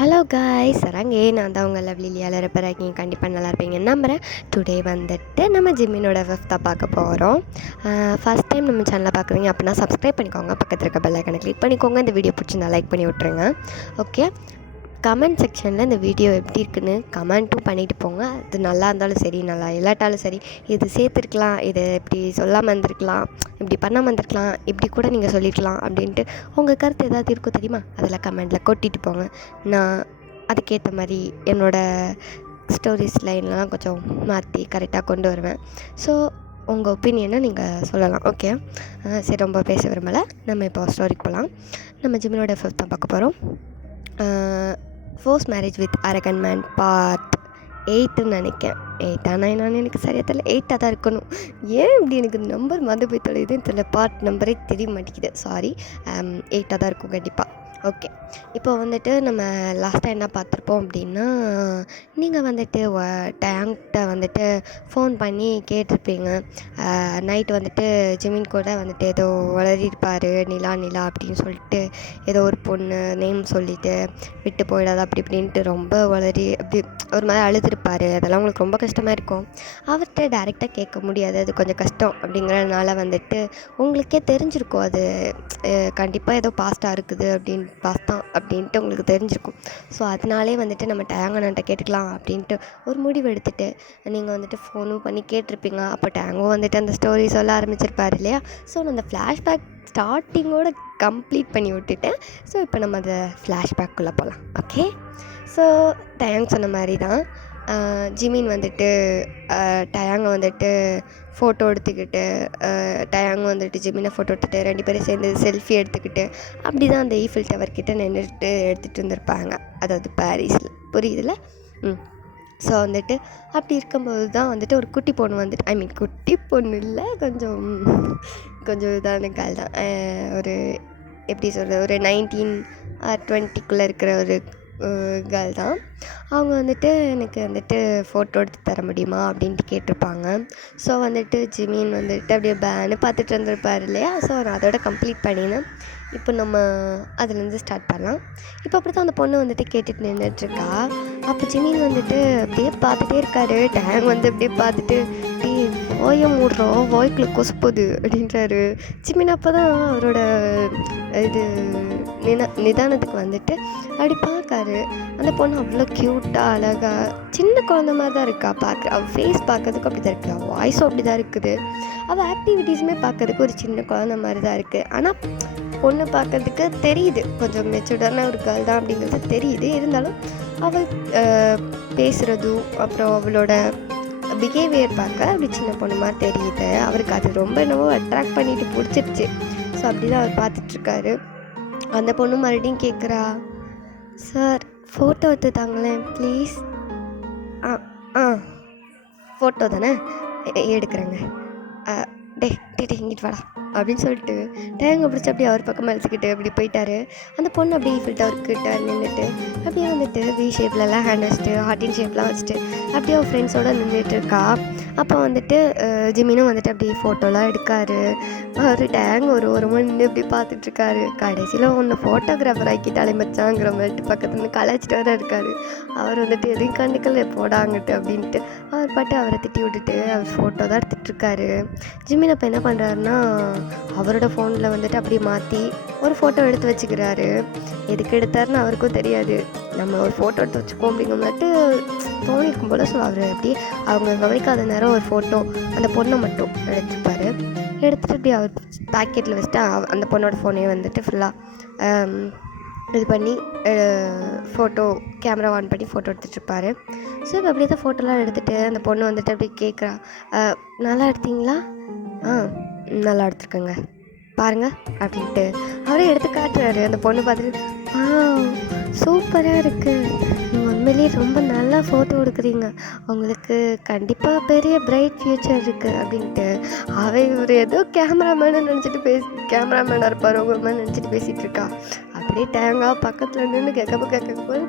Hello guys சரங்கே நான் தான் உங்கள் லவ்லி லியாவில் இருப்பேன். கண்டிப்பாக நல்லா இருப்பீங்கன்னு நம்புகிறேன். டுடே வந்துட்டு நம்ம ஜிம்மினோட ஃபிஃப்த்தாக பார்க்க போகிறோம். ஃபஸ்ட் டைம் நம்ம சேனலை பார்க்குறீங்க அப்படின்னா சப்ஸ்கிரைப் பண்ணிக்கோங்க. பக்கத்தில் இருக்க பெல் ஐக்கனை கிளிக் பண்ணிக்கோங்க. இந்த வீடியோ பிடிச்சிருந்தா லைக் பண்ணி விட்ருங்க. ஓகே, கமெண்ட் செக்ஷனில் இந்த வீடியோ எப்படி இருக்குன்னு கமெண்ட்டும் பண்ணிவிட்டு போங்க. அது நல்லா இருந்தாலும் சரி, நல்லா இல்லாட்டாலும் சரி, இது சேர்த்துருக்கலாம், இதை இப்படி சொல்லாமல் இருந்திருக்கலாம், இப்படி பண்ணாமல் இருந்திருக்கலாம், இப்படி கூட நீங்கள் சொல்லிக்கலாம் அப்படின்ட்டு உங்கள் கருத்து ஏதாவது இருக்கும் தெரியுமா, அதில் கமெண்டில் கொட்டிட்டு போங்க. நான் அதுக்கேற்ற மாதிரி என்னோடய ஸ்டோரிஸ் லைன்லாம் கொஞ்சம் மாற்றி கரெக்டாக கொண்டு வருவேன். ஸோ உங்கள் ஒப்பீனியனை நீங்கள் சொல்லலாம். ஓகே, சரி, ரொம்ப பேச விரும்பலை. நம்ம இப்போ ஸ்டோரிக்கு போகலாம். நம்ம ஜிம்மினோட ஃபிஃப்த் தான் பார்க்க போகிறோம். Forced marriage with arrogant man part 8ன்னு நினைக்கிறேன். 8ஆ 9ஆன்னு எனக்கு சரியாக தெரியல. 8ஆக தான் இருக்கணும். ஏன் இப்படி எனக்கு நம்பர் மறந்து போய் தொலையுதுன்னு தெரியல. பார்ட் நம்பரே தெரிய மாட்டேங்குது. சாரி, 8ஆக தான் இருக்கும் கண்டிப்பாக. ஓகே, இப்போ வந்துட்டு நம்ம லாஸ்ட்டாக என்ன பார்த்துருப்போம் அப்படின்னா, நீங்கள் வந்துட்டு டேங்க்கிட்ட வந்துட்டு ஃபோன் பண்ணி கேட்டிருப்பீங்க. நைட்டு வந்துட்டு ஜிமின் கூட வந்துட்டு ஏதோ வளரிருப்பார், நிலா நிலா அப்படின்னு சொல்லிட்டு ஏதோ ஒரு பொண்ணு நேம் சொல்லிவிட்டு விட்டு போயிடாது அப்படி இப்படின்ட்டு ரொம்ப வளரி அப்படி ஒரு மாதிரி அழுதுருப்பார். அதெல்லாம் உங்களுக்கு ரொம்ப கஷ்டமாக இருக்கும். அவர்கிட்ட டைரெக்டாக கேட்க முடியாது, அது கொஞ்சம் கஷ்டம். அப்படிங்கிறதுனால வந்துட்டு உங்களுக்கே தெரிஞ்சிருக்கும் அது கண்டிப்பாக ஏதோ பாஸ்ட்டாக இருக்குது அப்படின்ட்டு உங்களுக்கு தெரிஞ்சிருக்கும். ஸோ அதனாலே வந்துட்டு நம்ம டேங்கண்ணன்ட்ட கேட்டுக்கலாம் அப்படின்ட்டு ஒரு முடிவு எடுத்துகிட்டு நீங்கள் வந்துட்டு ஃபோனும் பண்ணி கேட்டிருப்பீங்க. அப்போ டேங்கும் வந்துட்டு அந்த ஸ்டோரி சொல்ல ஆரம்பிச்சிருப்பார் இல்லையா. ஸோ நான் அந்த ஃப்ளாஷ்பேக் ஸ்டார்டிங்கோடு கம்ப்ளீட் பண்ணி விட்டுட்டேன். ஸோ இப்போ நம்ம அந்த ஃப்ளாஷ்பேக்குள்ளே போகலாம். ஓகே, ஸோ டேங் சொன்ன மாதிரி தான் ஜிமின் வந்துட்டு டயாங்கை வந்துட்டு ஃபோட்டோ எடுத்துக்கிட்டு, டயாங் வந்துட்டு ஜிமினை ஃபோட்டோ எடுத்துகிட்டு 2 பேரும் சேர்ந்து செல்ஃபி எடுத்துக்கிட்டு அப்படி தான் அந்த ஈஃபில் டவர் கிட்டே நின்றுட்டு எடுத்துகிட்டு இருந்திருப்பாங்க. அதாவது பாரிஸில், புரியுதுல்ல? ஸோ வந்துட்டு அப்படி இருக்கும்போது தான் வந்துட்டு ஒரு குட்டி பொண்ணு வந்துட்டு, குட்டி பொண்ணு இல்லை, கொஞ்சம் இதான கால் தான். ஒரு எப்படி சொல்கிறது, ஒரு 19 or 20க்குள்ளே இருக்கிற ஒரு கேர்ள் தான். அவங்க வந்துட்டு எனக்கு வந்துட்டு ஃபோட்டோ எடுத்து தர முடியுமா அப்படின்ட்டு கேட்டிருப்பாங்க. ஸோ வந்துட்டு ஜிமின் வந்துட்டு அப்படியே பேனு பார்த்துட்டு இருந்திருப்பார் இல்லையா. ஸோ நான் அதோட கம்ப்ளீட் பண்ணினேன். இப்போ நம்ம அதுலேருந்து ஸ்டார்ட் பண்ணலாம். இப்போ அப்படி தான் அந்த பொண்ணு வந்துட்டு கேட்டுட்டு நின்றுட்டுருக்கா. அப்போ ஜிமின் வந்துட்டு அப்படியே பார்த்துட்டே இருக்காரு. டேங் வந்து அப்படியே பார்த்துட்டு, டீ வாயை மூடுறோம், வாய்க்குள்ளே கொசுப்போது அப்படின்றாரு. ஜிமின் அப்போ தான் அவரோட இது நிதானத்துக்கு வந்துட்டு அப்படி பார்க்காரு. அந்த பொண்ணு அவ்வளோ க்யூட்டாக அழகாக சின்ன குழந்த மாதிரி தான் இருக்கா. அவள் ஃபேஸ் பார்க்கறதுக்கு அப்படி தான் இருக்குது, அவள் வாய்ஸும் அப்படி தான் இருக்குது, அவள் ஆக்டிவிட்டீஸுமே பார்க்கறதுக்கு ஒரு சின்ன குழந்த மாதிரி தான் இருக்குது. ஆனால் பொண்ணு பார்க்கறதுக்கு தெரியுது கொஞ்சம் மெச்சூர்டான ஒரு கேர்ள் தான் அப்படிங்கிறது தெரியுது. இருந்தாலும் அவள் பேசுகிறதும் அப்புறம் அவளோட பிஹேவியர் பார்க்க அப்படி சின்ன பொண்ணு மாதிரி தெரியுது. அவருக்கு அது ரொம்ப என்னவோ அட்ராக்ட் பண்ணிட்டு பிடிச்சிருச்சு. ஸோ அப்படி தான் அவர் பார்த்துட்ருக்காரு. அந்த பொண்ணு மறுபடியும் கேட்குறா, சார் ஃபோட்டோ எடுத்து தாங்களேன் ப்ளீஸ். ஆ ஆ ஃபோட்டோ தானே, எடுக்கிறேங்க. டே இங்கிட்டு வாடா அப்படின்னு சொல்லிட்டு டேங்க பிடிச்சி அப்படியே அவர் பக்கம் அழைச்சிக்கிட்டு அப்படி போயிட்டாரு. அந்த பொண்ணு அப்படியே ஈஃபில் டவர்க்கிட்ட நின்றுட்டு அப்படியே வந்துட்டு வி ஷேப்லலாம் ஹேண்ட் வச்சுட்டு ஹார்டின் ஷேப்லாம் வச்சுட்டு அப்படியே அவர் ஃப்ரெண்ட்ஸோடு நின்றுட்டு இருக்கா. அப்போ வந்துட்டு ஜிமினும் வந்துட்டு அப்படியே ஃபோட்டோலாம் எடுக்காரு. அவர் டேங் ஒரு மணி இப்படி பார்த்துட்ருக்காரு. கடைசியில் ஒன்று ஃபோட்டோகிராஃபர் ஆக்கிட்டாலே மச்சாங்கிற மாதிரிட்டு பக்கத்துலேருந்து கலாச்சிட்டு வர இருக்காரு. அவர் வந்துட்டு எதையும் கண்டுக்கல, போடாங்கிட்டு அப்படின்ட்டு அவர் பாட்டு அவரை திட்டி விட்டுட்டு அவர் ஃபோட்டோ தான் எடுத்துகிட்ருக்காரு. ஜிமின் அப்போ என்ன பண்ணுறாருன்னா அவரோட ஃபோனில் வந்துட்டு அப்படியே மாற்றி ஒரு ஃபோட்டோ எடுத்து வச்சுக்கிறாரு. எதுக்கு எடுத்தாருன்னு அவருக்கும் தெரியாது. நம்ம ஒரு ஃபோட்டோ எடுத்து வச்சுக்கோம் அப்படிங்கிற மாதிரி தோணிருக்கும் போல். ஸோ அவர் அப்படியே அவங்க கவனிக்காத நேரம் ஒரு ஃபோட்டோ அந்த பொண்ணை மட்டும் எடுத்துப்பார். எடுத்துகிட்டு அப்படி அவர் பேக்கெட்டில் வச்சுட்டு அந்த பொண்ணோட ஃபோனே வந்துட்டு ஃபுல்லாக இது பண்ணி ஃபோட்டோ கேமரா ஆன் பண்ணி ஃபோட்டோ எடுத்துகிட்ருப்பார். ஸோ இப்போ அப்படியே தான் ஃபோட்டோலாம் எடுத்துகிட்டு அந்த பொண்ணு வந்துட்டு அப்படி கேட்குறா, நல்லா எடுத்தீங்களா? நல்லா எடுத்துருக்கேங்க பாருங்கள் அப்படின்ட்டு அவரே எடுத்து காட்டுறாரு. அந்த பொண்ணு பார்த்துட்டு, சூப்பராக இருக்குது, நீங்கள் உண்மையிலேயே ரொம்ப நல்லா ஃபோட்டோ எடுக்கிறீங்க, உங்களுக்கு கண்டிப்பாக பெரிய பிரைட் ஃப்யூச்சர் இருக்குது அப்படின்ட்டு இவர் ஏதோ கேமராமேனாக இருப்பார் உங்கள் மாதிரி நினச்சிட்டு பேசிகிட்டு இருக்கா. அப்படியே தேங்காய் பக்கத்தில் நின்று கேட்க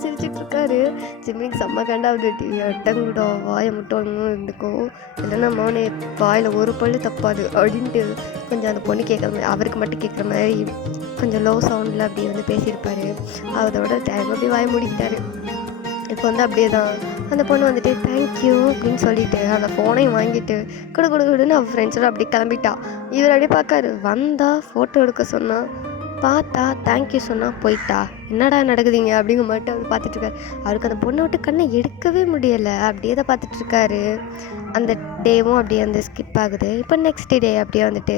சிரிச்சிட்டு இருக்காரு. ஜிம்மிக்கு செம்ம கண்டாவது அட்டங்குடா வாயை மட்டும் இருந்துக்கும், இல்லைன்னா மோனே வாயில் ஒரு பல்லு தப்பாது அப்படின்ட்டு கொஞ்சம் அந்த பொண்ணு அவருக்கு மட்டும் கேட்குற மாதிரி கொஞ்சம் லோ சவுண்டில் அப்படி பேசியிருப்பார். அதோட தேங்காய் அப்படியே வாயை மூடிக்கிட்டாரு. இப்போ அப்படியே தான் அந்த பொண்ணு தேங்க்யூ அப்படின்னு சொல்லிட்டு அந்த ஃபோனையும் வாங்கிட்டு கொடுன்னு அவள் ஃப்ரெண்ட்ஸோட அப்படியே கிளம்பிட்டா. இவர் அப்படியே பார்க்காரு, வந்தா ஃபோட்டோ எடுக்க சொன்னா, பார்த்தா தேங்க்யூ சொன்னால் போயிட்டா. என்னடா நடக்குதுங்க அப்படிங்கிற மட்டும் அவர் பார்த்துட்ருக்காரு. அவருக்கு அந்த பொண்ணை விட்டு கண்ணை எடுக்கவே முடியலை. அப்படியே தான் பார்த்துட்ருக்காரு. அந்த டேவும் அப்படியே ஸ்கிப் ஆகுது. இப்போ நெக்ஸ்ட் டே அப்படியே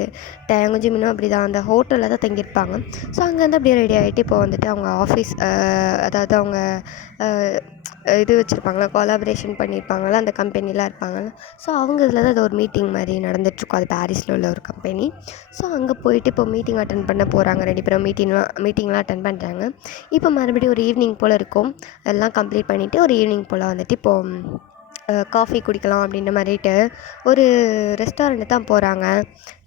டேங்கும் ஜிமினும் அப்படி தான் அந்த ஹோட்டலில் தான் தங்கியிருப்பாங்க. ஸோ அங்கேருந்து அப்படியே ரெடி ஆகிட்டு இப்போ அவங்க ஆஃபீஸ், அதாவது அவங்க இது வச்சுருப்பாங்களா, கொலாபரேஷன் பண்ணியிருப்பாங்களா, அந்த கம்பெனிலாம் இருப்பாங்கள்ல. ஸோ அவங்க இதில் தான் ஒரு மீட்டிங் மாதிரி நடந்துகிட்ருக்கும். அது பாரிஸில் உள்ள ஒரு கம்பெனி. ஸோ அங்கே போயிட்டு இப்போ மீட்டிங் அட்டன் பண்ண போகிறாங்க. 2 பேரும் மீட்டிங்லாம் அட்டன் பண்ணுறாங்க. இப்போ மறுபடியும் ஒரு ஈவினிங் போல் இருக்கும். எல்லாம் கம்ப்ளீட் பண்ணிவிட்டு ஒரு ஈவினிங் போல் இப்போது காஃபி குடிக்கலாம் அப்படின்ற மாதிரிட்டு ஒரு ரெஸ்டாரண்ட்டு தான் போகிறாங்க.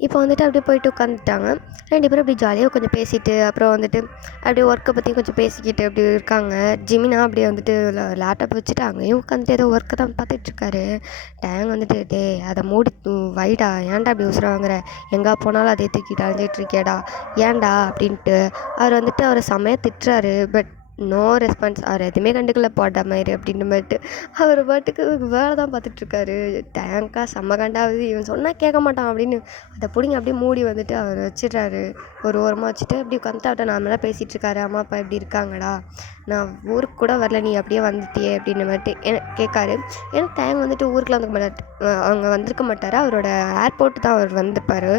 இப்போ அப்படியே போயிட்டு உட்காந்துட்டாங்க. 2 பேரும் அப்படி ஜாலியாக கொஞ்சம் பேசிவிட்டு அப்புறம் அப்படியே ஒர்க்கை பற்றி கொஞ்சம் பேசிக்கிட்டு அப்படி இருக்காங்க. ஜிமினா அப்படியே லேப்டாப் வச்சுட்டு அங்கேயும் உட்காந்துட்டு ஏதோ ஒர்க்கை தான் பார்த்துட்ருக்காரு. டேங் டே அதை மூடி வைடா, ஏன்டா அப்படி உசுர வாங்குற, எங்கே போனாலும் அதே தூக்கிட்டு அலைஞ்சிட்ருக்கேடா, ஏன்டா அப்படின்ட்டு அவர் அவரை செம்மையாக திட்டுறாரு. But no response. அவர் எதுவுமே கண்டுக்கல, போட்டா மாதிரி அப்படின்ற மாதிரிட்டு அவர் பாட்டுக்கு வேலை தான் பார்த்துட்ருக்காரு. டேங்காக செம்ம கண்டாவது, இவன் சொன்னால் கேட்க மாட்டான் அப்படின்னு அதை பிடிங்க அப்படியே மூடி அவர் வச்சிடுறாரு. ஒரு ஓரமாக வச்சுட்டு அப்படி உட்காந்துட்டு நார்மலாக பேசிகிட்ருக்காரு. அம்மா அப்பா எப்படி இருக்காங்கடா, நான் ஊருக்கு கூட வரல, நீ அப்படியே வந்துட்டியே அப்படின்ற மாதிரிட்டு கேட்காரு. ஏன்னா டேங் ஊருக்குலாம் அவங்க வந்திருக்க மாட்டார். அவரோட ஏர்போர்ட் தான் அவர் வந்திருப்பார்.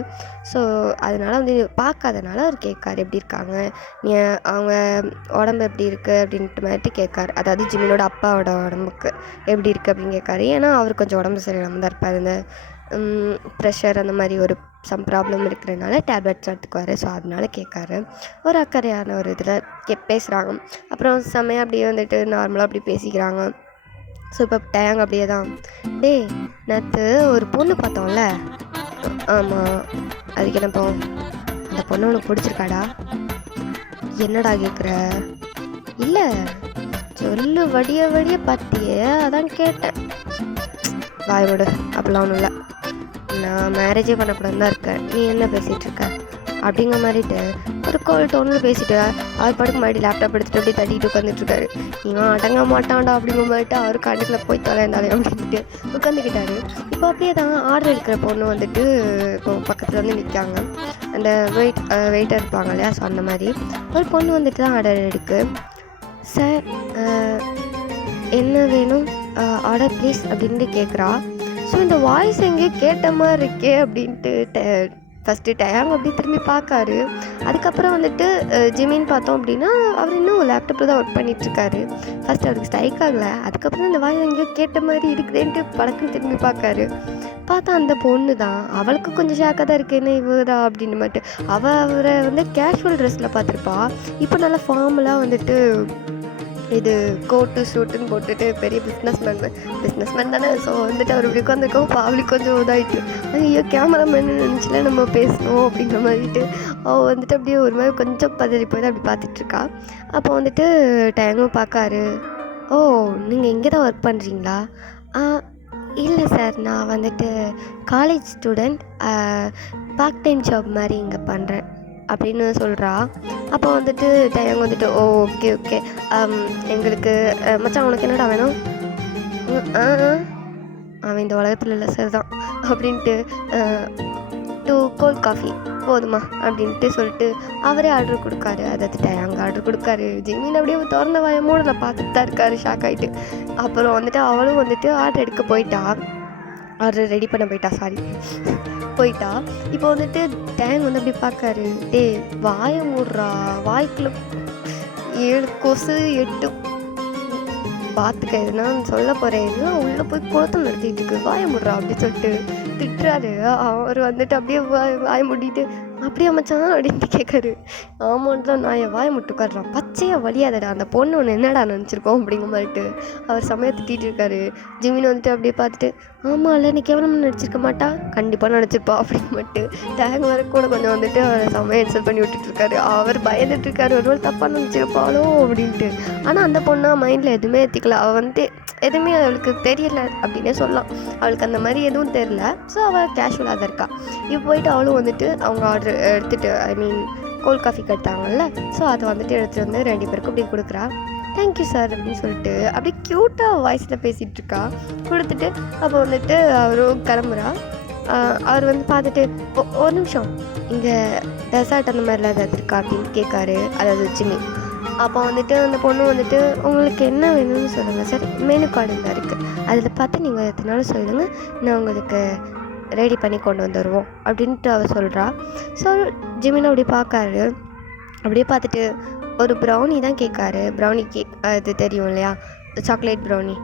ஸோ அதனால் பார்க்காதனால அவர் கேட்காரு எப்படி இருக்காங்க, நீ அவங்க உடம்பு எப்படி இருக்குது அப்படின்ட்டு மாதிரிட்டு கேட்காரு. அதாவது ஜிமினோட அப்பாவோட உடம்புக்கு எப்படி இருக்குது அப்படின்னு கேட்காரு. ஏன்னா அவர் கொஞ்சம் உடம்பு சரியில்லாமல் தான் இருப்பார். இந்த ப்ரெஷர் அந்த மாதிரி ஒரு ப்ராப்ளம் இருக்கிறதுனால டேப்லெட்ஸ் எடுத்துக்குவார். ஸோ அதனால கேட்காரு. ஒரு அக்கறையான ஒரு இதில் பேசுகிறாங்க. அப்புறம் செம்மையாக அப்படியே நார்மலாக அப்படி பேசிக்கிறாங்க. ஸோ இப்போ டேங் அப்படியே தான், டே நேற்று ஒரு பொண்ணு பார்த்தோம்ல, ஆமாம் அதுக்கு என்னப்போ, அந்த பொண்ணு உனக்கு பிடிச்சிருக்காடா, என்னடா கேட்குற, இல்லை சொல்லு வடிய பார்த்தியே அதான் கேட்டேன், வாய் விடு, அப்படிலாம் ஒன்றும் இல்லை, நான் மேரேஜே பண்ணப்படாது தான் இருக்கேன், நீ என்ன பேசிகிட்டு இருக்க அப்படிங்கிற மாதிரிட்டு ஒரு கோல் டோனில் பேசிட்டு அவர் பாட்டுக்கு மறுபடி லேப்டாப் எடுத்துகிட்டு அப்படியே தட்டிட்டு உட்காந்துட்ருக்காரு. இவன் அடங்க மாட்டான்டா அப்படிங்கிற மாதிரிட்டு அவர் கண்டுக்கில் போய் தொலைந்தாலே அப்படின்ட்டு உட்காந்துக்கிட்டாரு. இப்போ அப்படியே தான் ஆர்டர் எடுக்கிற பொண்ணு இப்போ பக்கத்தில் நிற்காங்க. அந்த வெயிட்டர் இருப்பாங்க இல்லையா, ஸோ அந்த மாதிரி ஒரு பொண்ணு தான் ஆர்டர் எடுக்கு. சார் என்ன வேணும், ஆர்டர் ப்ளீஸ் அப்படின்ட்டு கேட்குறா. ஸோ இந்த வாய்ஸ் எங்கேயோ கேட்ட மாதிரி இருக்கே அப்படின்ட்டு ஃபஸ்ட்டு டேங் அப்படி திரும்பி பார்க்காரு. அதுக்கப்புறம் ஜிமின்னு பார்த்தோம் அப்படின்னா அவர் இன்னும் லேப்டாப்பில் தான் ஒர்க் பண்ணிகிட்ருக்காரு. ஃபஸ்ட்டு அவருக்கு ஸ்ட்ரைக் ஆகலை. அதுக்கப்புறம் இந்த வாய்ஸ் எங்கேயோ கேட்ட மாதிரி இருக்குதுன்ட்டு பழக்கம் திரும்பி பார்க்காரு. பார்த்தா அந்த பொண்ணு தான். அவளுக்கு கொஞ்சம் ஷாக்காக தான் இருக்குது, என்ன இவரா அப்படின்னு மட்டும். அவரை கேஷுவல் ட்ரெஸ்ஸில் பார்த்துருப்பா. இப்போ நல்லா ஃபார்மலாக இது கோட்டு ஷூட்டுன்னு போட்டுட்டு பெரிய பிஸ்னஸ்மேன் தானே. ஸோ அவர் இப்படி உட்காந்துருக்கோம். அவளுக்கு கொஞ்சம் இதாகிட்டு, ஐயோ கேமராமேன் நினச்சில நம்ம பேசணும் அப்படிங்கிற மாதிரிட்டு அவள் அப்படியே ஒரு மாதிரி கொஞ்சம் பதறி போய் தான் அப்படி பார்த்துட்ருக்கா. அப்போ டேங்கும் பார்க்காரு. ஓ நீங்கள் இங்கே தான் ஒர்க் பண்ணுறீங்களா? இல்லை சார், நான் college student, part time job மாதிரி இங்கே பண்ணுறேன் அப்படின்னு சொல்கிறா. அப்போ டேங் ஓ ஓகே ஓகே, எங்களுக்கு மச்சான் உனக்கு என்னடா வேணும், அவன் இந்த உலகத்தில் இல்லை சார் தான் அப்படின்ட்டு 2 கோல்ட் காஃபி போதுமா அப்படின்ட்டு சொல்லிட்டு அவரே ஆர்டர் கொடுக்காரு. அதாவது டேங் ஆர்டர் கொடுக்காரு. ஜிமின் அப்படியே திறந்த வாய மூடில் பார்த்துட்டு தான் இருக்காரு, ஷாக் ஆகிட்டு. அப்புறம் அவளும் ஆர்டர் எடுக்க போயிட்டா, ஆர்டர் ரெடி பண்ண போயிட்டா. இப்போ டேங் அப்படி பார்க்காரு. டே வாயை மூடுறா, வாய்க்குள்ள 7 கொசு 8 பார்த்துக்க, எதுனா சொல்ல போகிறேன், எதுனா உள்ளே போய் குளத்தில் நடத்திட்டு இருக்கு, வாயை மூடுறா அப்படின்னு சொல்லிட்டு திட்டுறாரு. அவர் அப்படியே வாயை மூடிட்டு, அப்படியா மச்சான் அப்படின்ட்டு கேட்காரு. ஆமான்ட்டு தான் நான் என் வாயை மட்டும் உட்காடுறான். பச்சையாக வலியாதடா அந்த பொண்ணு ஒன்று என்னடா நினச்சிருக்கோம் அப்படிங்கிற மாதிரிட்டு அவர் செம்மையாக திட்டிகிட்டு இருக்காரு. ஜிமின் வந்துட்டு அப்படியே பார்த்துட்டு ஆமாம் இல்லை நீ கேவலமாக நடிச்சிருக்க மாட்டா, கண்டிப்பாக நடிச்சிருப்பா அப்படின்னு மட்டும் டேங் வர கூட கொஞ்சம் வந்துட்டு அவரை செம்மையாக இன்சல்ட் பண்ணி விட்டுட்டுருக்காரு. அவர் பயந்துட்டு இருக்காரு, ஒருவேளை தப்பாக நினச்சிருப்பாளோ அப்படின்ட்டு. ஆனால் அந்த பொண்ணா மைண்டில் எதுவுமே ஏற்றிக்கல. அவள் வந்துட்டு எதுவுமே அவளுக்கு தெரியல அப்படின்னே சொல்லலாம். அவளுக்கு அந்த மாதிரி எதுவும் தெரில. ஸோ அவள் கேஷுவலாக தான் இருக்கா. இப்போ போயிட்டு அவளும் வந்துட்டு அவங்க ஆர்டர் எடுத்துகிட்டு ஐ மீன் கோல்ட் காஃபி கட்டாங்கல்ல, ஸோ அதை வந்துட்டு எடுத்துகிட்டு வந்து 2 பேருக்கும் இப்படி கொடுக்குறா. தேங்க்யூ சார் அப்படின்னு சொல்லிட்டு அப்படியே க்யூட்டாக வாய்ஸில் பேசிகிட்டு இருக்கா. கொடுத்துட்டு அப்போ வந்துட்டு அவரும் கிளம்புறா. அவர் வந்து பார்த்துட்டு ஒரு நிமிஷம் இங்கே டெசர்ட் அந்த மாதிரிலாம் ஏதாவது இருக்கா அப்படின்னு கேட்காரு, அதாவது ஜிம்மி. அப்போ வந்துட்டு அந்த பொண்ணு வந்துட்டு உங்களுக்கு என்ன வேணும்னு சொல்லுங்கள் சார், மெனு கார்டு தான் இருக்குது, அதில் பார்த்து நீங்கள் எத்தனாலும் சொல்லுங்கள், நான் உங்களுக்கு ரெடி பண்ணி கொண்டு வந்துடுவோம் அப்படின்ட்டு அவள் சொல்கிறா. ஸோ ஜிமின் அப்படி பார்க்காரு. அப்படியே பார்த்துட்டு ஒரு ப்ரௌனி தான் கேட்காரு. ப்ரௌனி கேக் அது தெரியும் இல்லையா, சாக்லேட் ப்ரௌனி,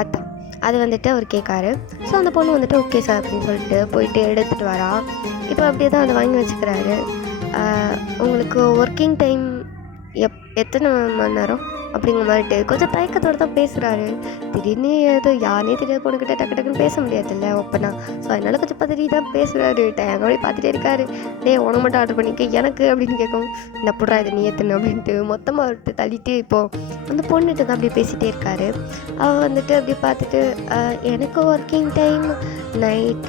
அதான் அது வந்துட்டு அவர் கேட்காரு. ஸோ அந்த பொண்ணு வந்துட்டு ஓகே சார் அப்படின்னு சொல்லிட்டு போயிட்டு எடுத்துகிட்டு வரா. இப்போ அப்படியே தான் அதை வாங்கி வச்சுக்கிறாரு. உங்களுக்கு ஒர்க்கிங் டைம் எத்தனை மணி நேரம் அப்படிங்கிற மாதிரிட்டு கொஞ்சம் தயக்கத்தோடு தான் பேசுகிறாரு. திடீர்னு ஏதோ யாருனே தெரியாது பொண்ணுக்கிட்ட டக்கு டக்குன்னு பேச முடியாதுல்ல ஓப்பனா. ஸோ அதனால கொஞ்சம் பதறி தான் பேசுகிறாரு. டேங்க அப்படியே பார்த்துட்டே இருக்காரு. உனக்கு மட்டும் ஆர்டர் பண்ணிக்க எனக்கு அப்படின்னு கேட்கும். இந்த புட்றா இது நீ எத்தனை அப்படின்ட்டு மொத்தமாக அவர்கிட்ட தள்ளிட்டு இப்போது அந்த பொண்ணுகிட்ட தான் அப்படியே பேசிகிட்டே இருக்காரு. அவள் வந்துட்டு அப்படியே பார்த்துட்டு எனக்கு ஒர்க்கிங் டைம் நைட்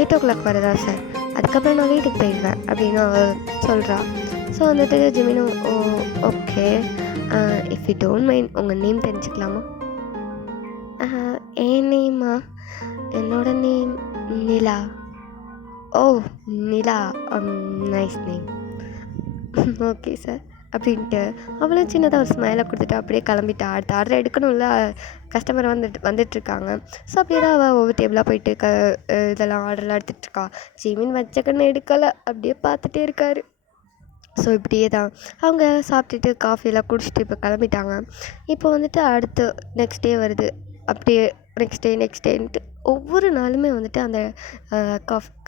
8 o'clock வரதா சார், அதுக்கப்புறம் நான் வீட்டுக்கு போயிடுவேன் அப்படின்னு அவள் சொல்கிறா. ஸோ வந்துட்டு ஜிமினும் okay if you don't mind உங்கள் நேம் தெரிஞ்சுக்கலாமா? என் நேமா, என்னோட நேம் நிலா. ஓ Nila, nice name. Okay sir அப்படின்ட்டு அவளும் சின்னதாக ஒரு ஸ்மைலை கொடுத்துட்டு அப்படியே கிளம்பிட்டா. அடுத்த ஆர்டர் எடுக்கணும்ல, கஸ்டமர் வந்துட்டுருக்காங்க. ஸோ அப்படியே தான் அவள் ஒவ்வொரு டேபிளாக போயிட்டு இதெல்லாம் ஆர்டர்லாம் எடுத்துகிட்ருக்கா. ஜிமின் வச்ச கண்ணு எடுக்கலை, அப்படியே பார்த்துட்டே இருக்காரு. ஸோ இப்படியே தான் அவங்க சாப்பிட்டுட்டு காஃபியெல்லாம் குடிச்சிட்டு இப்போ கிளம்பிட்டாங்க. இப்போ வந்துட்டு அடுத்து நெக்ஸ்ட் டே வருது. அப்படியே நெக்ஸ்ட் டேன்ட்டு ஒவ்வொரு நாளுமே வந்துட்டு அந்த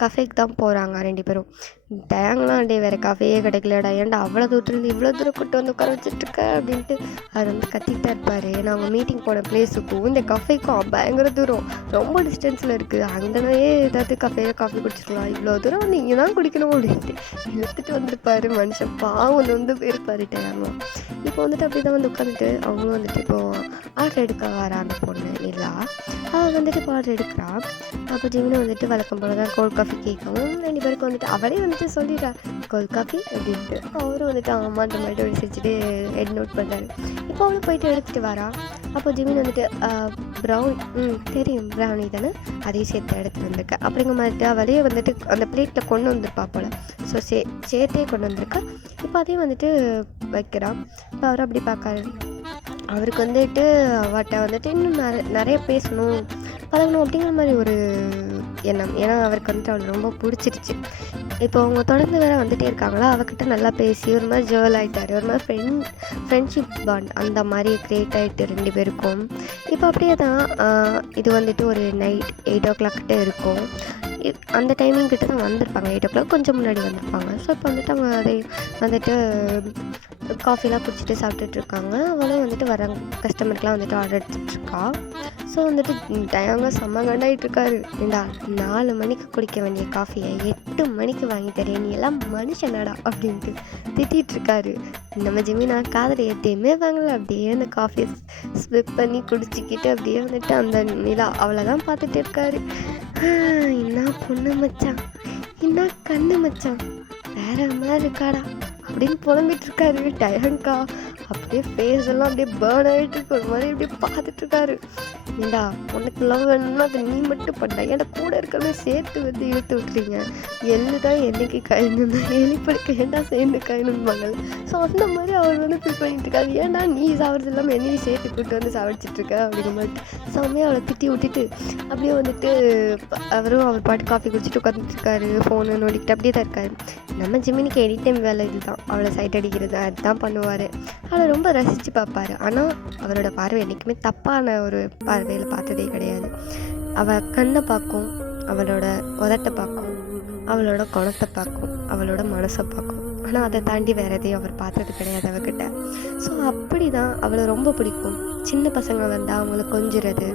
கஃபேக்கு தான் போகிறாங்க 2 பேரும். டேங்கெலாம் டே வேறு கஃபேயே கிடைக்கலடா, ஏன்டா அவ்வளோ தூரத்துலேருந்து இவ்வளோ தூரம் கூட்டு வந்து உட்கார வச்சுட்ருக்க அப்படின்ட்டு அவர் வந்து கத்திட்டு தான் இருப்பார். ஏன்னா அவங்க மீட்டிங் போன பிளேஸுக்கும் இந்த கஃபேக்கும் பயங்கர தூரம், ரொம்ப டிஸ்டன்ஸில் இருக்குது. அங்கேயே ஏதாவது கஃபேயில் காஃபி குடிச்சிக்கலாம், இவ்வளோ தூரம் வந்து இங்கே தான் குடிக்கணும் அப்படின்ட்டு இழுத்துட்டு வந்துருப்பார் மனுஷன். பாவம் வந்து போயிருப்பார் டேங்கெலாம். இப்போ வந்துட்டு அப்படி தான் வந்து உட்காந்துட்டு அவங்களும் வந்துட்டு இப்போது ஆர்டர் எடுக்க வர அந்த பொண்ணு நிலா. அவள் வந்துட்டு இப்போ ஆர்டர் எடுக்கிறா. அப்போ ஜிமினும் வந்துட்டு வழக்கம் போல தான் கோல்ட் காஃபி கேட்கவும் 2 பேருக்கு வந்துட்டு அவளே வந்துட்டு சொல்லிடுறா கோல்ட் காஃபி அப்படின்ட்டு. அவரும் வந்துட்டு ஆமான்ற மாதிரி ஒரு சிரிச்சுட்டு ஹெட் நோட் பண்ணுறாரு. இப்போ அவளும் போயிட்டு எடுத்துகிட்டு வரா. அப்போ ஜிமின் வந்துட்டு ப்ரௌனி தெரியும் ப்ரௌனி தானே, அதையும் சேர்த்து எடுத்துகிட்டு வந்திருக்கேன் அப்படிங்கிற மாதிரிட்டு அவளையே வந்துட்டு அந்த பிளேட்டில் கொண்டு வந்திருப்பா போல். ஸோ சேர்த்தே கொண்டு வந்திருக்கா. இப்போ அதையும் வந்துட்டு வைக்கிறான். இப்போ அவர் அப்படி பார்க்காரு. அவருக்கு வந்துட்டு அவட்ட வந்துட்டு இன்னும் நிறைய பேசணும் பழகணும் அப்படிங்கிற மாதிரி ஒரு எண்ணம். ஏன்னா அவருக்கு வந்துட்டு அவளுக்கு ரொம்ப பிடிச்சிருச்சு. இப்போ அவங்க தொடர்ந்து வேறு வந்துகிட்டே இருக்காங்களா, அவகிட்ட நல்லா பேசி ஒரு மாதிரி ஜேர்ல் ஆகிட்டார். ஒரு மாதிரி ஃப்ரெண்ட்ஷிப் பாண்ட் அந்த மாதிரி க்ரியேட் ஆகிட்டு 2 பேருக்கும். இப்போ அப்படியே தான் இது வந்துட்டு ஒரு நைட் 8 o'clock இருக்கும். அந்த டைமிங் கிட்ட தான் வந்திருப்பாங்க. 8 o'clock கொஞ்சம் முன்னாடி வந்திருப்பாங்க. ஸோ இப்போ வந்துட்டு அவங்க அதை வந்துட்டு காஃபிலாம் குடிச்சிட்டு சாப்பிட்டுட்ருக்காங்க. அவளும் வந்துட்டு வர கஸ்டமருக்கெலாம் வந்துட்டு ஆர்டர் எடுத்துகிட்ருக்கா. ஸோ வந்துட்டு டயங்க செம்ம கண்டாகிட்ருக்காரு. ஏண்டா 4 மணிக்கு குடிக்க வேண்டிய காஃபியை 8 மணிக்கு வாங்கி தரேன், நீ எல்லாம் மனுஷனடா அப்படின்ட்டு திட்டிகிட்ருக்காரு. நம்ம ஜிமினா காதில் எதையுமே வாங்கலை, அப்படியே அந்த காஃபியை ஸ்விப் பண்ணி குடிச்சிக்கிட்டு அப்படியே வந்துட்டு அந்த நிலா அவளை தான் பார்த்துட்டு இருக்காரு. என்ன பொண்ணு மச்சான், என்ன கண்ணு மச்சான், வேற மாதிரி இருக்காடா அப்படின்னு புலம்பிட்டு இருக்காரு. டயங்கா அப்படியே ஃபேஸ் எல்லாம் அப்படியே பேர்ன் ஆகிட்டு இருக்கு. ஒரு மாதிரி அப்படியே பார்த்துட்ருக்காரு. ஏண்டா உனக்கு லவ் வேணும்னா அது நீ மட்டும் பண்ண, ஏன்டா கூட இருக்கிறவங்க சேர்த்து வந்து இழுத்து விட்டுறீங்க. எள்ளு தான் என்னைக்கு காயணும், எலிப்படுக்க ஏன்டா சேர்ந்து காயணும்பாங்க. ஸோ அந்த மாதிரி அவர் வந்து ஃபீல் பண்ணிட்டு இருக்காரு. ஏன்டா நீ சாப்பிட்றது இல்லாமல் என்னையும் சேர்த்து கூப்பிட்டு வந்து சாப்பிட்சிட்ருக்க அப்படிங்கிற மாதிரி செம்மையாக அவளை திட்டி விட்டுட்டு அப்படியே வந்துட்டு அவரும் அவர் பாட்டு காஃபி குடிச்சிட்டு உட்காந்துருக்காரு. ஃபோனு நோண்டிக்கிட்டு அப்படியே தான் இருக்காரு. நம்ம ஜிமினிக்கு எனி டைம் வேலை இதுதான், அவளை சைட் அடிக்கிறது அதுதான் பண்ணுவார். அவளை ரொம்ப ரசித்து பார்ப்பார். ஆனால் அவரோட பார்வை என்றைக்குமே தப்பான ஒரு பார்வையில் பார்த்ததே கிடையாது. அவள் கண்ணை பார்க்கும், அவளோட உதட்டை பார்க்கும், அவளோட குணத்தை பார்க்கும், அவளோட மனசை பார்க்கும். ஆனால் அதை தாண்டி வேறு எதையும் அவர் பார்த்தது கிடையாது அவகிட்ட. ஸோ அப்படி தான் அவளை ரொம்ப பிடிக்கும். சின்ன பசங்க வந்தால் அவங்கள கொஞ்சுறது,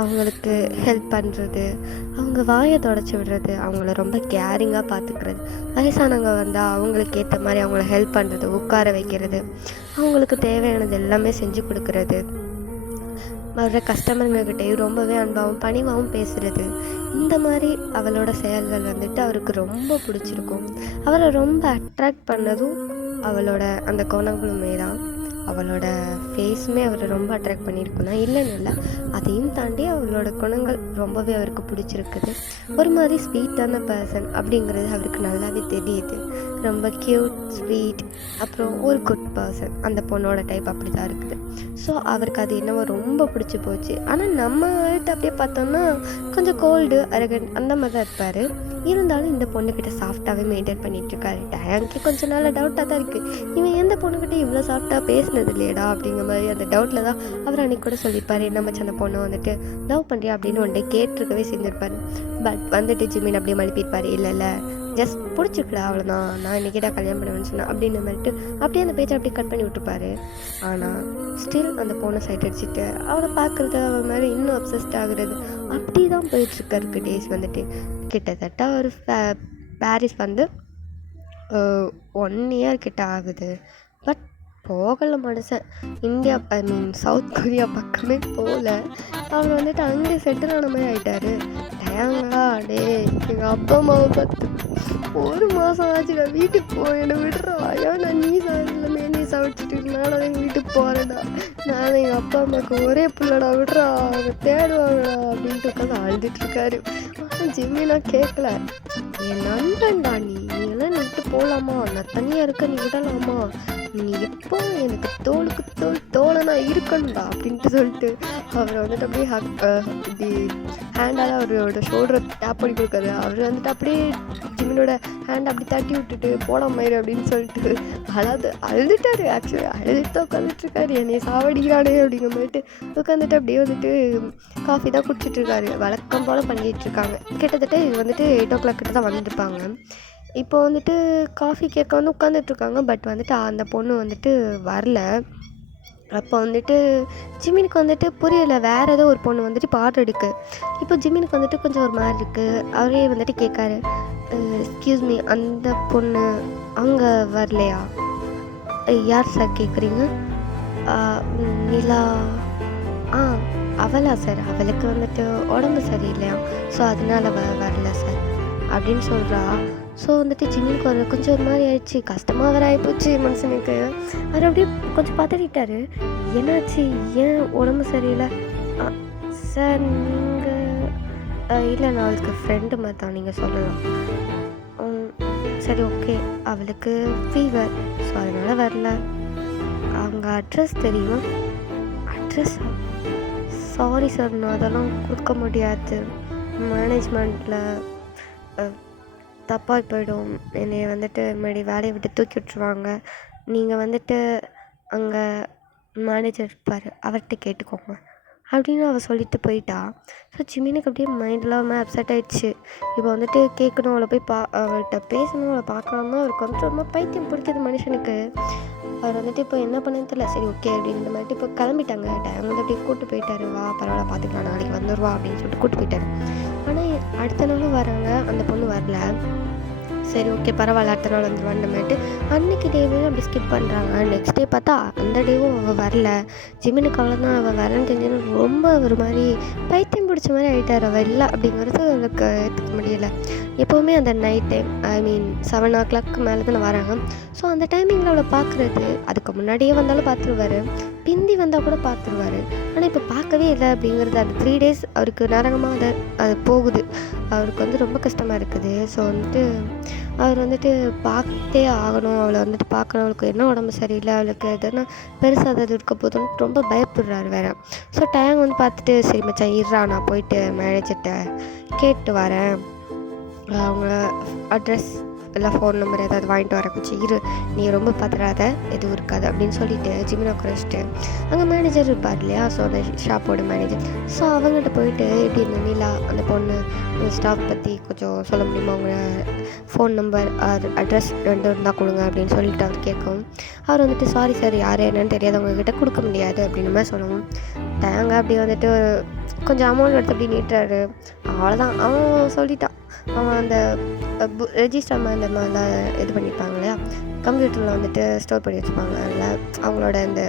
அவங்களுக்கு ஹெல்ப் பண்ணுறது, அவங்க வாயை தொடச்சி விடுறது, அவங்கள ரொம்ப கேரிங்காக பார்த்துக்கிறது. வயசானவங்க வந்தால் அவங்களுக்கு ஏற்ற மாதிரி அவங்கள ஹெல்ப் பண்ணுறது, உட்கார வைக்கிறது, அவங்களுக்கு தேவையானது எல்லாமே செஞ்சு கொடுக்கறது, வர்ற கஸ்டமருங்கக்கிட்டேயும் ரொம்பவே அன்பாகவும் பணிவாகவும் பேசுகிறது. இந்த மாதிரி அவளோட செயல்கள் வந்துட்டு அவருக்கு ரொம்ப பிடிச்சிருக்கும். அவரை ரொம்ப அட்ராக்ட் பண்ணதும் அவளோட அந்த குணங்களுமே தான். அவளோட ஃபேஸுமே அவரை ரொம்ப அட்ராக்ட் பண்ணியிருக்கும் தான், இல்லைன்னு இல்லை. அதையும் தாண்டி அவளோட குணங்கள் ரொம்பவே அவருக்கு பிடிச்சிருக்குது. ஒரு மாதிரி ஸ்வீட்டான பர்சன் அப்படிங்கிறது அவருக்கு நல்லாவே தெரியுது. ரொம்ப க்யூட், ஸ்வீட், அப்புறம் ஒரு குட் பர்சன். அந்த பொண்ணோட டைப் அப்படி தான் இருக்குது. ஸோ அவருக்கு அது என்னவோ ரொம்ப பிடிச்சி போச்சு. ஆனால் நம்மகிட்ட அப்படியே பார்த்தோம்னா கொஞ்சம் கோல்டு, அரகண்ட் அந்த மாதிரி தான் இருப்பார். இருந்தாலும் இந்த பொண்ணுக்கிட்ட சாஃப்டாகவே மெயின்டைன் பண்ணிகிட்ருக்காரு. டயாங்க்கே கொஞ்சம் நாள் டவுட்டாக தான் இருக்குது, இவன் எந்த பொண்ணுக்கிட்ட இவ்வளோ சாஃப்டாக பேசினது இல்லையடா அப்படிங்கிற மாதிரி. அந்த டவுட்டில் தான் அவர் அன்றைக்கி கூட சொல்லியிருப்பார், என்ன மச்சான் அந்த பொண்ணை வந்துட்டு லவ் பண்ணுறியா அப்படின்னு ஒன் டே கேட்டிருக்கவே செஞ்சுருப்பார். பட் வந்துட்டு ஜிமின் அப்படியே மழுப்பியிருப்பார், இல்லை ஜஸ்ட் பிடிச்சிருக்கல அவ்வளோதான், நான் இன்றைக்கிட்ட கல்யாணம் பண்ணுவேன்னு சொன்னேன் அப்படின்னு மாதிரிட்டு அப்படியே அந்த பேச்சை அப்படியே கட் பண்ணி விட்டுருப்பாரு. ஆனால் ஸ்டில் அந்த பொண்ணை சைட் அடிச்சுட்டு அவளை பார்க்குறது, அவள் மேலே இன்னும் அப்சஸ்ட் ஆகுறது, அப்படி தான் போயிட்டுருக்காருக்கு டேஸ் வந்துட்டு. கிட்டத்தட்ட ஒரு பாரிஸ் வந்து 1 இயர் கிட்ட ஆகுது. பட் போகலை மனுஷன். இந்தியா சவுத் கொரியா பக்கமே போகல. அவர் வந்துட்டு அங்கே செட்டில் ஆன மாதிரி ஆகிட்டாரு. டயாங்களா டே, எங்கள் அப்பா அம்மாவை பார்த்து 1 மாதம் ஆச்சு, நான் வீட்டுக்கு போய் என்னை விடுறா, ஏன் நான் நீ சாப்பிடலாமே, நீ சாப்பிட்டுட்டு நானும் எங்கள் வீட்டுக்கு போகிறேன்டா, நான் எங்கள் அப்பா அம்மாவுக்கு ஒரே பிள்ளைடா, விடுறா, அவங்க தேடுவாங்கடா அப்படின்ட்டு உட்காந்து அழுதுட்டுருக்காரு. ஆனால் ஜிம்மினா கேட்கல, என் நண்பன்டா நீ எல்லாம் விட்டு போகலாமா, நான் தனியாக இருக்க நீ விடலாமா, நீ எப்போ எனக்கு தோளுக்கு தோழனா இருக்கணும்டா அப்படின்ட்டு சொல்லிட்டு அவரை வந்துட்டு அப்படியே இப்படி ஹேண்டால் அவரோட ஷோல்டரை டேப் பண்ணி கொடுக்காரு. அவர் வந்துட்டு அப்படியே ஜிமினோட ஹேண்ட் அப்படி தட்டி விட்டுட்டு போட மயிறு அப்படின்னு சொல்லிட்டு அழுதுட்டாரு. ஆக்சுவலி அழுதுட்டு தான் உட்காந்துட்ருக்காரு, என்னை சாவடிக்கிறானே அப்படிங்கிற மாதிரிட்டு உட்காந்துட்டு அப்படியே வந்துட்டு காஃபி தான் குடிச்சிட்ருக்காரு. வழக்கம் போல் பண்ணிகிட்ருக்காங்க. கிட்டத்தட்ட இது வந்துட்டு 8 o'clock கிட்ட தான் வந்துட்டுருப்பாங்க. இப்போ வந்துட்டு காஃபி கேட்க வந்து உட்காந்துட்ருக்காங்க. பட் வந்துட்டு அந்த பொண்ணு வந்துட்டு வரல. அப்போ வந்துட்டு ஜிமினுக்கு வந்துட்டு புரியலை, வேறு ஏதோ ஒரு பொண்ணு வந்துட்டு பாட்டு எடுக்கு. இப்போ ஜிமினுக்கு வந்துட்டு கொஞ்சம் ஒரு மாதிரி இருக்குது. அவரே வந்துட்டு கேட்காரு, எக்ஸ்கியூஸ் மீ, அந்த பொண்ணு அங்கே வரலையா? யார் சார் கேட்குறீங்க? நிலா. அவளா சார்? அவளுக்கு வந்துட்டு உடம்பு சரியில்லையா, ஸோ அதனால் வரல சார் அப்படின்னு சொல்கிறா. ஸோ வந்துட்டு ஜிமினுக்கு கொஞ்சம் ஒரு மாதிரி ஆயிடுச்சு, கஷ்டமாக வர ஆகிப்போச்சு மனுஷனுக்கு. அவர் அப்படியே கொஞ்சம் பதறிட்டாரு, என்னாச்சு, ஏன் உடம்பு சரியில்லை? சார் நீங்கள் இல்லை, நான் அவளுக்கு ஃப்ரெண்டு மாதிரி தான், நீங்கள் சொல்லலாம். சரி ஓகே, அவளுக்கு ஃபீவர், ஸோ அதனால் வரல. அவங்க அட்ரஸ் தெரியுமா? அட்ரஸ்? சாரி சார், நான் அதெல்லாம் கொடுக்க முடியாது, மேனேஜ்மெண்ட்டில் தப்பாக போயிடும், என்னை வந்துட்டு முன்னாடி வேலையை விட்டு தூக்கி விட்ருவாங்க. நீங்கள் வந்துட்டு அங்கே மேனேஜர் இருப்பார், அவர்கிட்ட கேட்டுக்கோங்க அப்படின்னு அவள் சொல்லிட்டு போயிட்டா. ஸோ ஜிமினுக்கு அப்படியே மைண்ட் இல்லாமல் அப்செட் ஆகிடுச்சு. இப்போ வந்துட்டு கேட்கணும், அவளை போய் அவள்கிட்ட பேசணும், அவளை பார்க்கலாமா, அவருக்கு வந்துட்டு ரொம்ப பைத்தியம் பிடிக்குது மனுஷனுக்கு. அவர் வந்துட்டு இப்போ என்ன பண்ணு தெரியல. சரி ஓகே அப்படின்ற மாதிரிட்டு இப்போ கிளம்பிட்டாங்க. டைம் வந்து அப்படியே கூப்பிட்டு போயிட்டாரு, வா பரவாயில்ல பார்த்துக்கலாம், நாளைக்கு வந்துடுவா அப்படின்னு சொல்லிட்டு கூப்பிட்டு போயிட்டாரு. ஆனால் அடுத்த நாளும் வராங்க, அந்த பொண்ணு வரல. சரி ஓகே பரவாயில்ல, அடுத்த நாள் வந்துடுவான்ற மாதிரிட்டு அன்றைக்கி டேவும் அப்படி ஸ்கிப் பண்ணுறாங்க. நெக்ஸ்ட் டே பார்த்தா அந்த டேவும் அவள் வரல. ஜிமினுக்கு அவ்வளோதான், அவள் வரலன்னு தெரிஞ்சுன்னு ரொம்ப ஒரு மாதிரி பைத்தியம் பிடிச்ச மாதிரி ஆகிட்டார். அவள் இல்லை அப்படிங்கிறது அவளுக்கு ஏற்றுக்க முடியலை. எப்போவுமே அந்த நைட் டைம் 7 o'clock மேலே தானே வராங்க. ஸோ அந்த டைமிங்கில் அவளை பார்க்குறது, அதுக்கு முன்னாடியே வந்தாலும் பார்த்துருவாரு, பிந்தி வந்தால் கூட பார்த்துருவாரு. ஆனால் இப்போ பார்க்கவே இல்லை அப்படிங்கிறது அந்த 3 days அவருக்கு நரகமாக அது போகுது. அவருக்கு வந்து ரொம்ப கஷ்டமாக இருக்குது. ஸோ வந்துட்டு அவர் வந்துட்டு பார்த்தே ஆகணும், அவளை வந்துட்டு பார்க்கணும், அவளுக்கு என்ன உடம்பு சரியில்லை, அவளுக்கு எதுனா பெருசாக ஏதாவது இருக்க போதுன்னு ரொம்ப பயப்படுறாரு வேறு. ஸோ டைம் வந்து பார்த்துட்டு, சரி மச்சான் இருறா, நான் போயிட்டு மேனேஜர்கிட்ட கேட்டு வரேன், அவங்க அட்ரஸ் இல்லை ஃபோன் நம்பர் ஏதாவது வாங்கிட்டு வர குச்சி இரு, நீ ரொம்ப பதறாத, எதுவும் இருக்காது அப்படின்னு சொல்லிட்டு ஜிமினை குறைச்சிட்டு அங்கே மேனேஜர் இருப்பார் இல்லையா, ஸோ அந்த ஷாப்போட மேனேஜர். ஸோ அவங்ககிட்ட போயிட்டு இப்படி இந்த நிலா அந்த பொண்ணு ஸ்டாஃப் பற்றி கொஞ்சம் சொல்ல முடியுமா, அவங்க ஃபோன் நம்பர் அட்ரஸ் ரெண்டு இருந்தால் கொடுங்க அப்படின்னு சொல்லிட்டு அவர் கேட்கவும், அவர் வந்துட்டு சாரி சார் யார் என்னன்னு தெரியாதவங்கக்கிட்ட கொடுக்க முடியாது அப்படின்னு மாதிரி சொல்லவும், தேங்க அப்படி வந்துட்டு கொஞ்சம் அமௌண்ட் எடுத்து அப்படி நீட்டுறாரு. அவ்வளோதான், அவன் சொல்லிட்டான். அவன் அந்த ரெஜிஸ்டர் அந்த மாதிரிலாம் இது பண்ணியிருப்பாங்க இல்லையா, கம்ப்யூட்டரில் வந்துட்டு ஸ்டோர் பண்ணி வச்சுப்பாங்க. அதில் அவங்களோட அந்த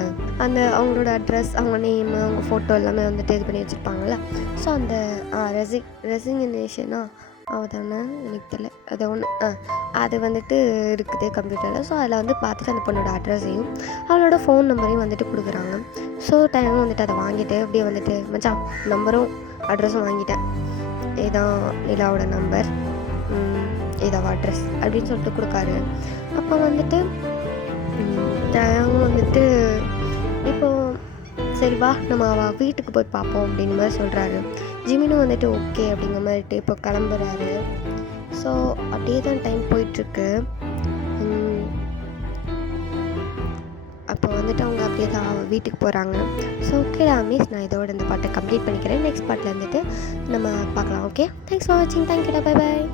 அந்த அவங்களோட அட்ரஸ், அவங்க நேமு, அவங்க ஃபோட்டோ எல்லாமே வந்துட்டு இது பண்ணி வச்சுருப்பாங்கள்ல. ஸோ அந்த ரெசிக்னேஷனாக அவதானே எனக்கு தெரியல, அது ஒன்று அது வந்துட்டு இருக்குது கம்ப்யூட்டரில். ஸோ அதில் வந்து பார்த்துட்டு அந்த பொண்ணோட அட்ரஸையும் அவளோட ஃபோன் நம்பரையும் வந்துட்டு கொடுக்குறாங்க. ஸோ டைமும் வந்துட்டு அதை வாங்கிட்டு அப்படியே வந்துட்டு மச்சான் நம்பரும் அட்ரஸும் வாங்கிட்டேன், இதான் நிலாவோட நம்பர், இதாவா அட்ரஸ் அப்படின்னு சொல்லிட்டு கொடுக்காரு. அப்போ வந்துட்டு டைமும் வந்துட்டு இப்போது சரி வா நம்ம வீட்டுக்கு போய் பார்ப்போம் அப்படின்னு மாதிரி சொல்கிறாரு. ஜிமினும் வந்துட்டு ஓகே அப்படிங்கிற மாதிரிட்டு இப்போ கிளம்புறாரு. ஸோ அப்படியே தான் டைம் போயிட்டுருக்கு. அப்போ வந்துட்டு அவங்க அப்படியே தான் வீட்டுக்கு போகிறாங்க. ஸோ ஓகே அமீஸ், நான் இதோட இந்த பாட்டை கம்ப்ளீட் பண்ணிக்கிறேன். நெக்ஸ்ட் பாட்டில் வந்துட்டு நம்ம பார்க்கலாம். ஓகே, தேங்க்ஸ் ஃபார் வாட்சிங். தேங்க்யூடா, பை பாய்.